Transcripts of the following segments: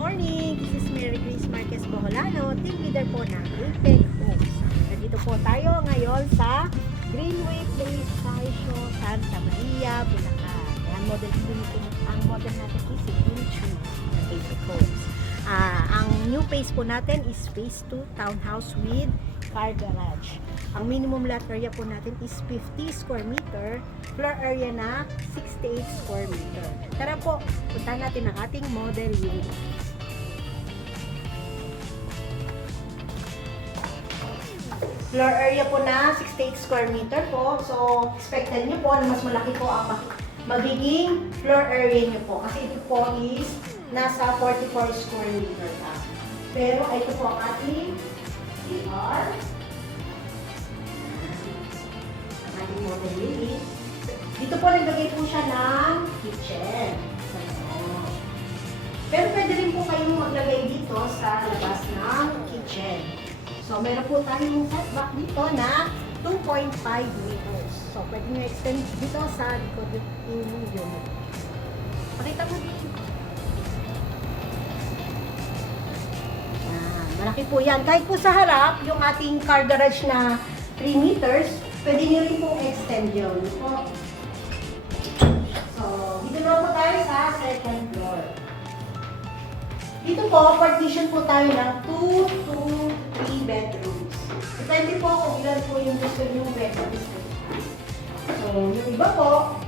morning! This is Mary Grace Marquez Boholano, team leader po ng Apex Homes. Nandito po tayo ngayon sa Greenway Place, Taisho, Santa Maria, Bulacan. Ang model natin is si Greentree ng Apex Homes. Ang new phase po natin is phase 2 townhouse with car garage. Ang minimum lot area po natin is 50 square meter, floor area na 68 square meter. Tara po, puntahan natin ang ating model unit. Floor area po na 68 square meter po. So, expected nyo po na mas malaki po ang magiging floor area nyo po. Kasi ito po is nasa 44 square meter na. Pero ito po ang ating CR. Ang ating model unit. Dito po naglagay po siya ng kitchen. Pero pwede rin po kayong maglagay dito sa labas ng kitchen. So, meron po tayong setback dito na 2.5 meters. So, pwede nyo extend dito sa likod yung unit. Pakita mo dito. Malaki po yan. Kahit po sa harap, yung ating car garage na 3 meters, pwede nyo rin pong extend yun. So, dito na po tayo sa second floor. Dito po, partition po tayo ng 2 to 3 bedrooms. Depende po kung ilan po yung gusto nyo bedrooms. So, yung iba po,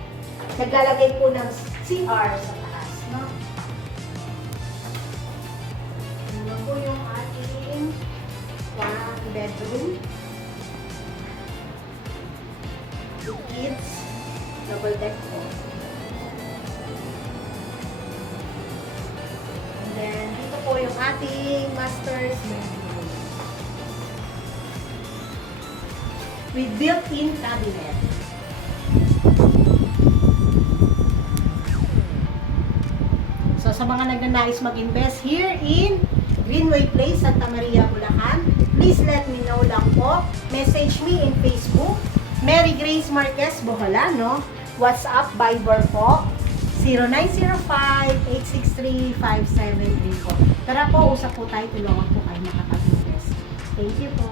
naglalagay po ng CR sa taas. No? Ano po yung ating 1 bedroom. With kids, double deck po. And then, dito po yung ating master's bedroom. With built-in cabinet. So, sa mga nagnanais mag-invest here in Greenway Place, Santa Maria, Bulacan, please let me know lang po. Message me in Facebook, Mary Grace Marquez Boholano. WhatsApp, Viber po, 0905-863-573 po. Tara po, usap po tayo, tulungan po kayo makapag-invest. Thank you po.